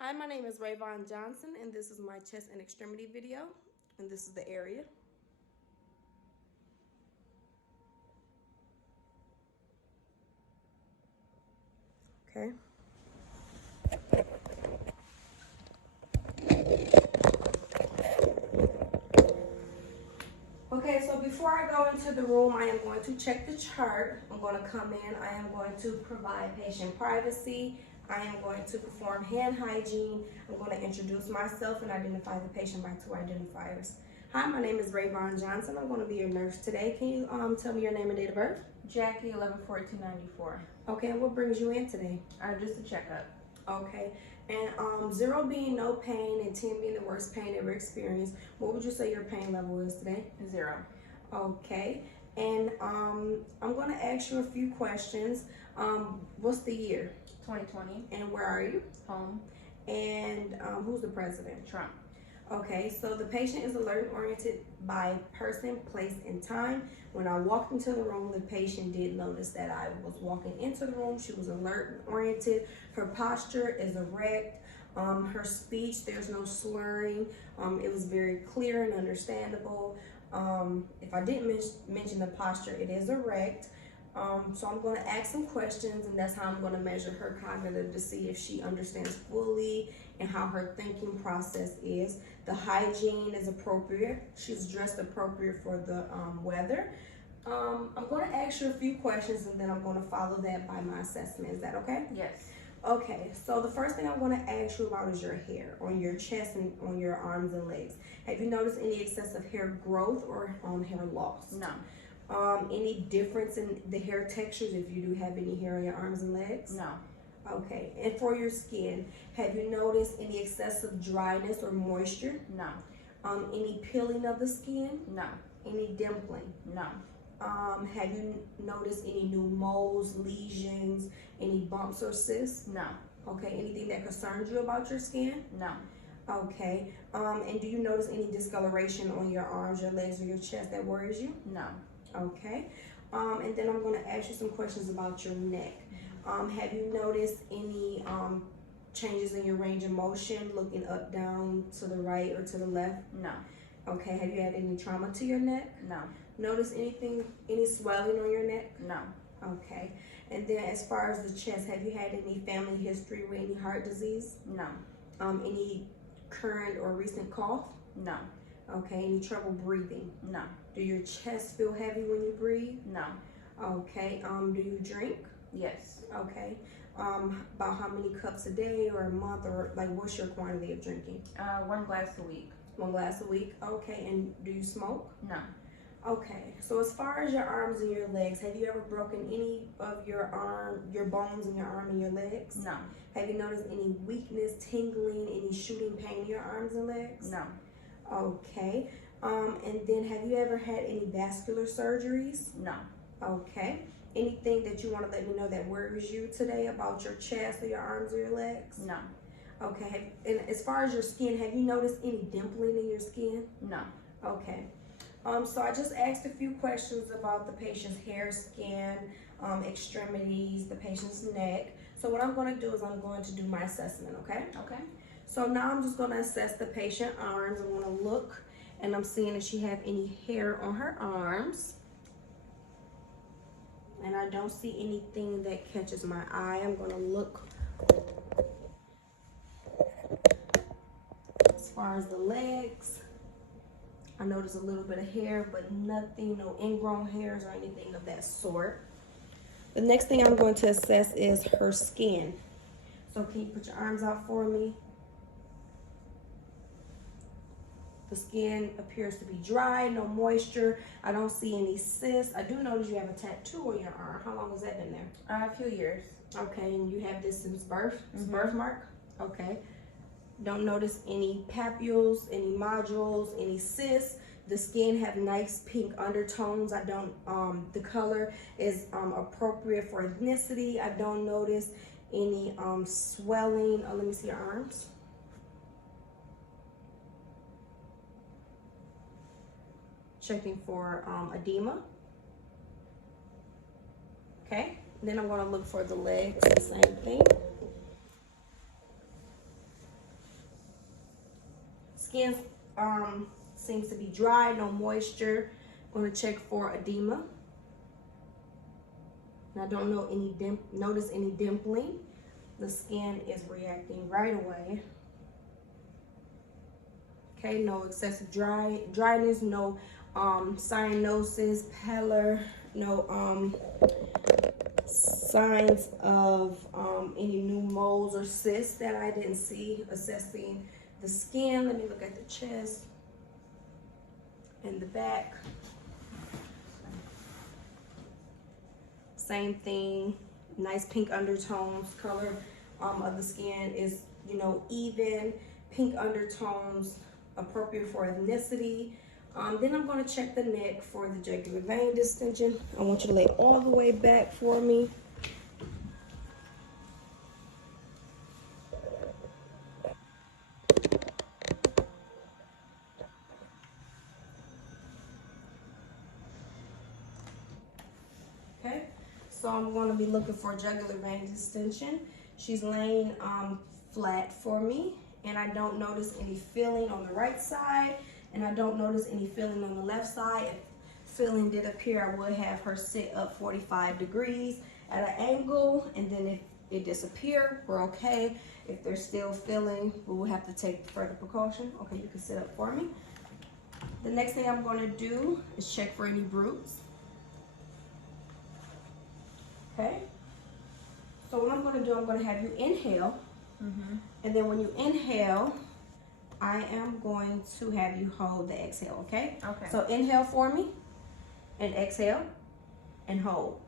Hi, my name is Rayvon Johnson, and this is my chest and extremity video, and this is the area. Okay. Okay, so before I go into the room, I am going to check the chart. I'm going to come in. I am going to provide patient privacy. I am going to perform hand hygiene. I'm going to introduce myself and identify the patient by two identifiers. Hi, my name is Rayvon Johnson. I'm going to be your nurse today. Can you tell me your name and date of birth? Jackie, 11/14/94. Okay, and what brings you in today? Just a checkup. Okay, and 0 being no pain and 10 being the worst pain ever experienced, what would you say your pain level is today? 0. Okay, and I'm going to ask you a few questions. What's the year? 2020. And where are you? Home. And who's the president? Trump. Okay, so the patient is alert and oriented by person, place, and time. When I walked into the room, the patient did notice that I was walking into the room. She was alert and oriented. Her posture is erect. Her speech, there's no slurring. It was very clear and understandable. If I didn't mention the posture, it is erect. So I'm going to ask some questions, and that's how I'm going to measure her cognitive to see if she understands fully and how her thinking process is. The hygiene is appropriate. She's dressed appropriate for the weather. I'm going to ask you a few questions, and then I'm going to follow that by my assessment. Is that okay? Yes. Okay, so the first thing I'm going to ask you about is your hair on your chest and on your arms and legs. Have you noticed any excessive hair growth or hair loss? No. Any difference in the hair textures if you do have any hair on your arms and legs? No. Okay, and for your skin, have you noticed any excessive dryness or moisture? No. Any peeling of the skin? No. Any dimpling? No. Have you noticed any new moles, lesions, any bumps or cysts? No. Okay, anything that concerns you about your skin? No. Okay, and do you notice any discoloration on your arms, your legs, or your chest that worries you? No. Okay, and then I'm going to ask you some questions about your neck. Have you noticed any changes in your range of motion, looking up, down, to the right, or to the left? No. Okay, have you had any trauma to your neck? No. Notice any swelling on your neck? No. Okay, and then as far as the chest, have you had any family history with any heart disease? No. Any current or recent cough? No. Okay, any trouble breathing? No. Do your chest feel heavy when you breathe? No. Okay, do you drink? Yes. Okay, about how many cups a day or a month, or like what's your quantity of drinking? 1 glass a week. 1 glass a week. Okay, and do you smoke? No. Okay, so as far as your arms and your legs, have you ever broken any of your bones in your arm and your legs? No. Have you noticed any weakness, tingling, any shooting pain in your arms and legs? No. Okay, and then have you ever had any vascular surgeries? No. Okay, anything that you want to let me know that worries you today about your chest or your arms or your legs? No. Okay, and as far as your skin, have you noticed any dimpling in your skin? No. Okay. So I just asked a few questions about the patient's hair, skin, extremities, the patient's neck. So what I'm going to do is I'm going to do my assessment, okay? Okay. So now I'm just going to assess the patient arms. I'm going to look, and I'm seeing if she have any hair on her arms. And I don't see anything that catches my eye. I'm going to look as far as the legs. I notice a little bit of hair, but nothing, no ingrown hairs or anything of that sort. The next thing I'm going to assess is her skin. So can you put your arms out for me? The skin appears to be dry, no moisture. I don't see any cysts. I do notice you have a tattoo on your arm. How long has that been there? A few years. Okay, and you have this since birth? Birthmark? Okay. Don't notice any papules, any nodules, any cysts. The skin have nice pink undertones. I don't, the color is appropriate for ethnicity. I don't notice any swelling. Let me see your arms. Checking for edema. Okay, then I'm going to look for the legs, the same thing. Skin seems to be dry, no moisture. I'm gonna check for edema. And I don't know notice any dimpling. The skin is reacting right away. Okay, no excessive dryness, no cyanosis, pallor, no signs of any new moles or cysts that I didn't see. Assessing the skin, let me look at the chest and the back. Same thing, nice pink undertones. Color of the skin is, even. Pink undertones, appropriate for ethnicity. Then I'm going to check the neck for the jugular vein distension. I want you to lay all the way back for me. Okay, so I'm going to be looking for jugular vein distension. She's laying flat for me, and I don't notice any feeling on the right side, and I don't notice any feeling on the left side. If feeling did appear, I would have her sit up 45 degrees at an angle, and then if it disappear, we're okay. If there's still feeling, we will have to take further precaution. Okay, you can sit up for me. The next thing I'm going to do is check for any bruits. Okay, so what I'm going to do, I'm going to have you inhale, and then when you inhale, I am going to have you hold the exhale, okay? Okay. So inhale for me, and exhale, and hold.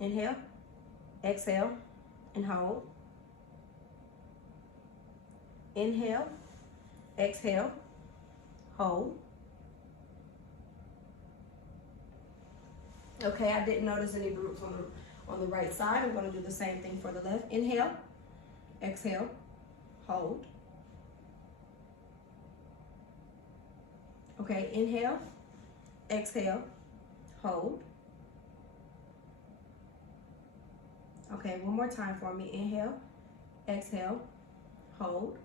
Inhale, exhale, and hold. Inhale, exhale, hold. Okay, I didn't notice any bruits on the right side. I'm going to do the same thing for the left. Inhale, exhale, hold. Okay, inhale, exhale, hold. Okay, one more time for me. Inhale, exhale, hold.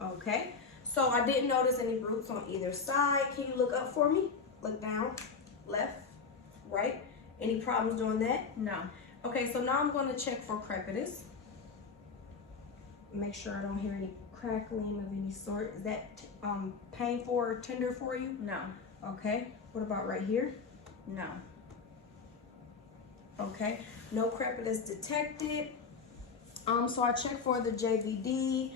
Okay, so I didn't notice any bruits on either side. Can you look up for me? Look down, left, right. Any problems doing that? No. Okay, so now I'm going to check for crepitus. Make sure I don't hear any crackling of any sort. Is that painful or tender for you? No. Okay, what about right here? No. Okay, no crepitus detected. So I checked for the JVD,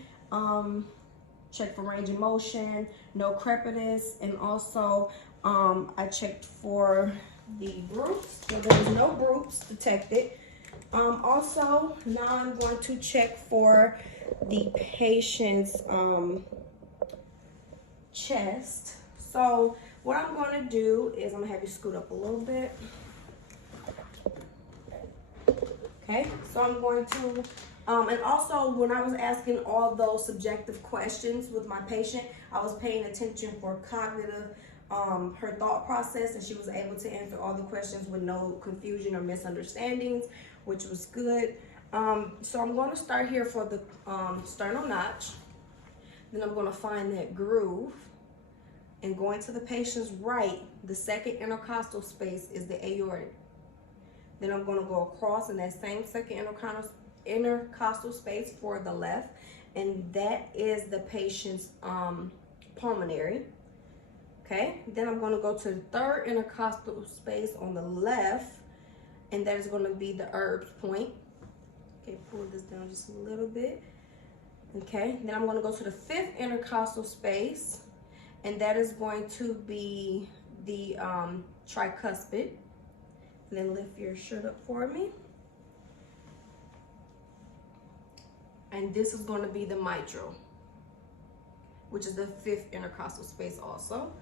checked for range of motion, no crepitus, and also I checked for the bruits. So there was no bruits detected. Also, now I'm going to check for the patient's chest. So what I'm going to do is I'm going to have you scoot up a little bit. Okay, so I'm going to, and also when I was asking all those subjective questions with my patient, I was paying attention for cognitive, her thought process, and she was able to answer all the questions with no confusion or misunderstandings, which was good. So I'm going to start here for the sternal notch. Then I'm going to find that groove, and going to the patient's right, the second intercostal space is the aortic. Then I'm going to go across in that same second intercostal space for the left, and that is the patient's pulmonary. Okay, then I'm going to go to the third intercostal space on the left, and that is going to be the Erb's point. Okay, pull this down just a little bit. Okay, then I'm going to go to the fifth intercostal space, and that is going to be the tricuspid. And then lift your shirt up for me. And this is going to be the mitral, which is the fifth intercostal space also.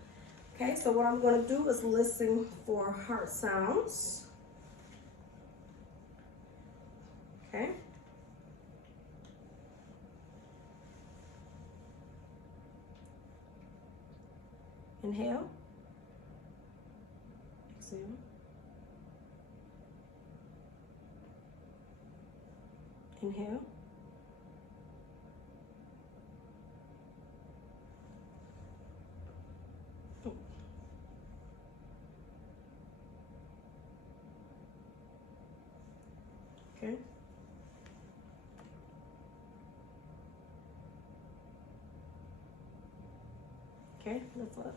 Okay, so what I'm going to do is listen for heart sounds. Okay. Inhale. Exhale. Inhale. Okay. Okay, lift up.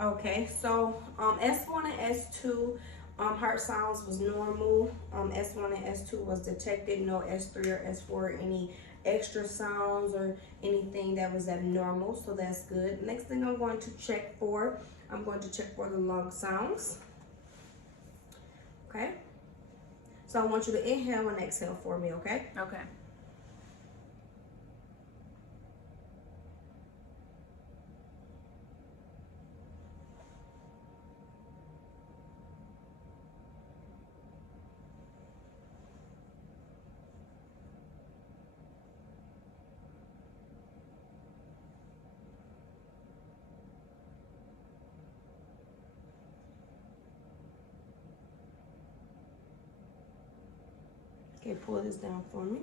Okay, so S1 and S2 heart sounds was normal. S1 and S2 was detected. No S3 or S4 any extra sounds or anything that was abnormal, so that's good. Next thing I'm going to check for, the lung sounds. Okay, so I want you to inhale and exhale for me, okay? Okay. Okay, pull this down for me.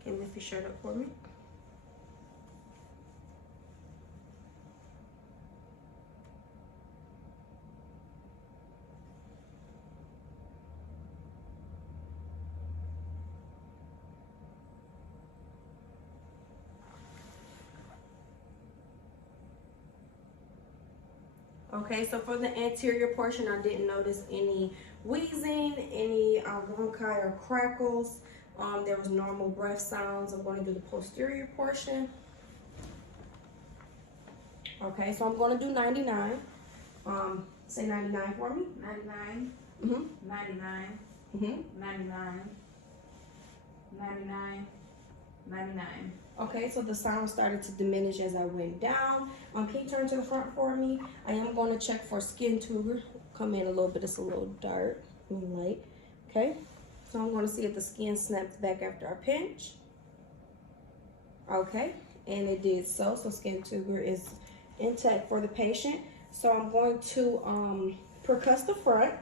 Okay, lift your shirt up for me. Okay, so for the anterior portion, I didn't notice any wheezing, any bronchi or crackles. There was normal breath sounds. I'm going to do the posterior portion. Okay, so I'm going to do 99. Say 99 for me. 99, Mm-hmm. 99, Mm-hmm. 99, 99, 99. Okay, so the sound started to diminish as I went down. Can you turn to the front for me? I am going to check for skin tumor. Come in a little bit, it's a little dark and light. Okay, so I'm going to see if the skin snaps back after I pinch. Okay, and it did so. So skin tumor is intact for the patient. So I'm going to percuss the front.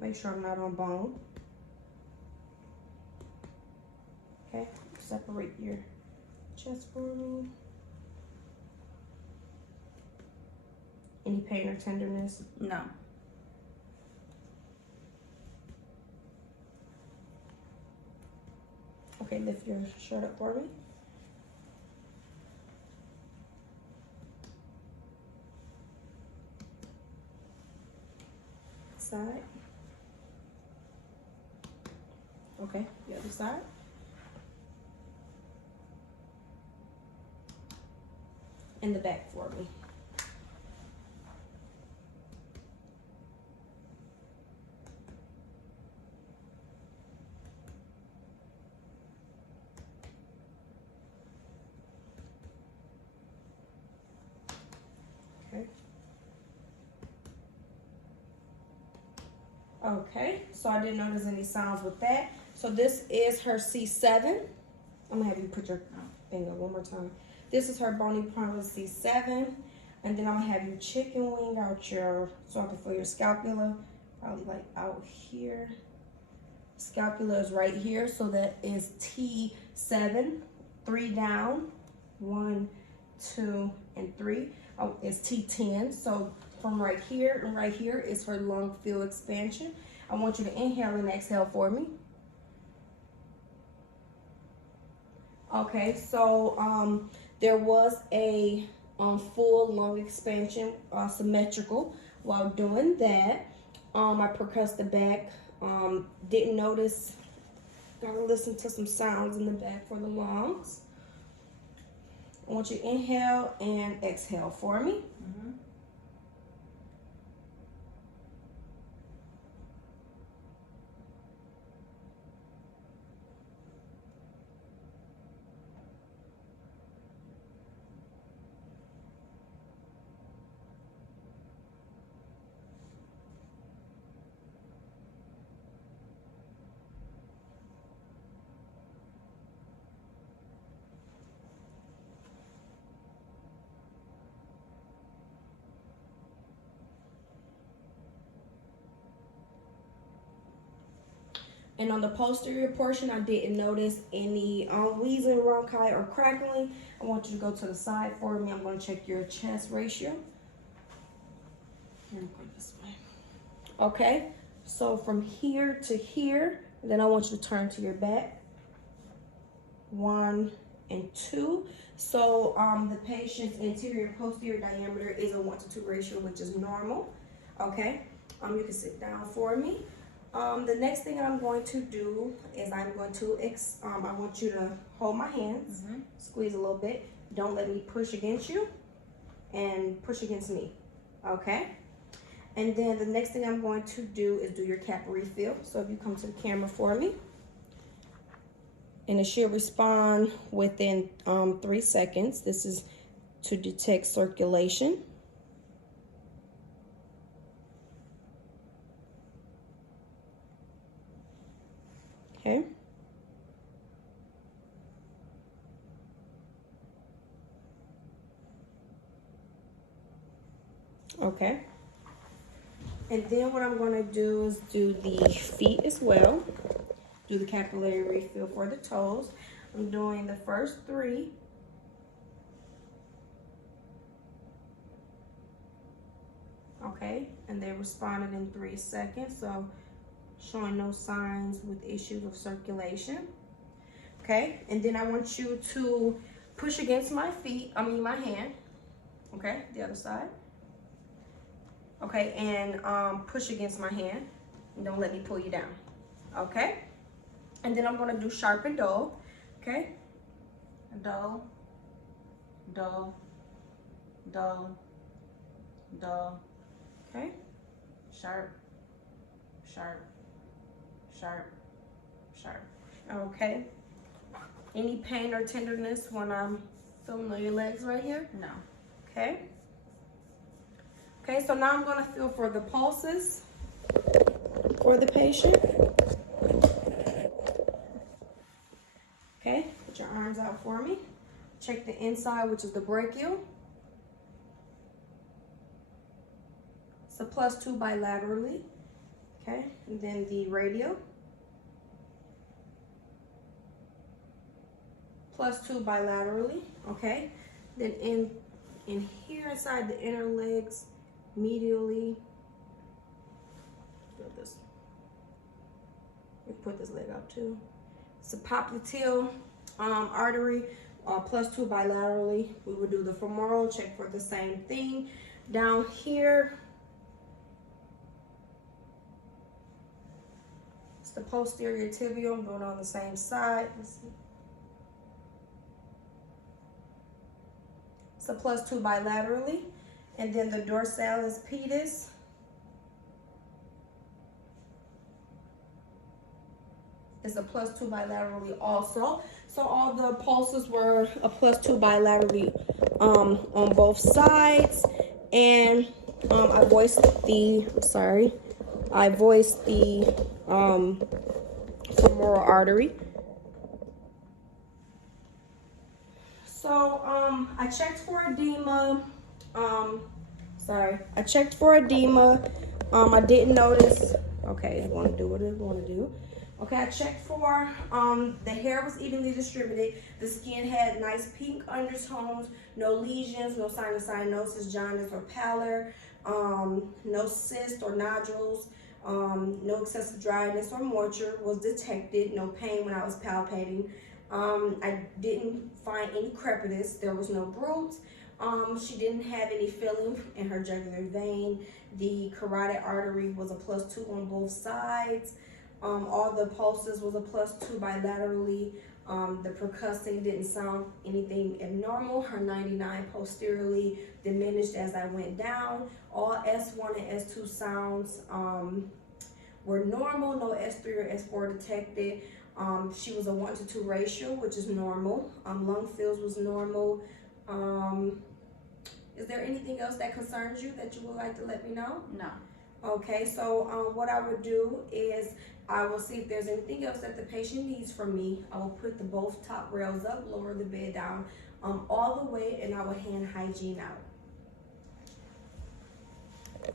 Make sure I'm not on bone. Okay, separate your chest for me. Any pain or tenderness? No. Okay, lift your shirt up for me. Side. Okay, the other side. And the back for me. Okay. Okay, so I didn't notice any sounds with that. So this is her C7. I'm gonna have you put your finger one more time. This is her bony prominence C7. And then I'm gonna have you chicken wing out your, so I can feel your scapula, probably like out here. Scapula is right here, so that is T7. 3 down, 1, 2, and 3. Oh, it's T10. So from right here and right here is her lung field expansion. I want you to inhale and exhale for me. Okay, so there was a full lung expansion, symmetrical. While doing that, I percussed the back. Didn't notice. Gotta listen to some sounds in the back for the lungs. I want you to inhale and exhale for me. Mm-hmm. And on the posterior portion, I didn't notice any wheezing, bronchi, or crackling. I want you to go to the side for me. I'm going to check your chest ratio. Here, go this way. Okay, so from here to here, then I want you to turn to your back. 1 and 2. So the patient's anterior posterior diameter is a 1:2 ratio, which is normal. Okay, you can sit down for me. The next thing I'm going to do is I'm going to I want you to hold my hands, squeeze a little bit. Don't let me push against you, and push against me. Okay. And then the next thing I'm going to do is do your cap refill. So if you come to the camera for me. And it should respond within 3 seconds. This is to detect circulation. Okay. Okay. And then what I'm going to do is do the feet as well. Do the capillary refill for the toes. I'm doing the first 3. Okay, and they responded in 3 seconds, so showing no signs with issues of circulation. Okay, and then I want you to push against my hand. Okay, the other side. Okay, and push against my hand. And don't let me pull you down. Okay, and then I'm going to do sharp and dull. Okay, dull, dull, dull, dull. Okay, sharp, sharp, sharp, sharp. Okay, any pain or tenderness when I'm feeling on your legs right here? No. Okay. Okay, so now I'm going to feel for the pulses for the patient. Okay, put your arms out for me. Check the inside, which is the brachial. It's a +2 bilaterally. Okay, and then the radial. +2 bilaterally. Okay, then in here inside the inner legs, medially. This. We put this leg out too. It's a popliteal artery, +2 bilaterally. We would do the femoral, check for the same thing. Down here, it's the posterior tibial. I'm going on the same side. Let's see. It's a +2 bilaterally. And then the dorsalis pedis. Is a +2 bilaterally also. So all the pulses were a +2 bilaterally on both sides. And I voiced the femoral artery. So I checked for edema. I checked for edema. I didn't notice. Okay, I want to do what I want to do. Okay, I checked for the hair was evenly distributed. The skin had nice pink undertones. No lesions, no sign of cyanosis, jaundice, or pallor. No cysts or nodules. No excessive dryness or moisture was detected. No pain when I was palpating. I didn't find any crepitus. There was no bruits. She didn't have any filling in her jugular vein. The carotid artery was a +2 on both sides. All the pulses was a +2 bilaterally. The percussing didn't sound anything abnormal. Her 99 posteriorly diminished as I went down. All S1 and S2 sounds were normal. No S3 or S4 detected. She was a 1:2 ratio, which is normal. Lung fills was normal. Is there anything else that concerns you that you would like to let me know? No. Okay, so what I would do is I will see if there's anything else that the patient needs from me. I will put the both top rails up, lower the bed down all the way, and I will hand hygiene out.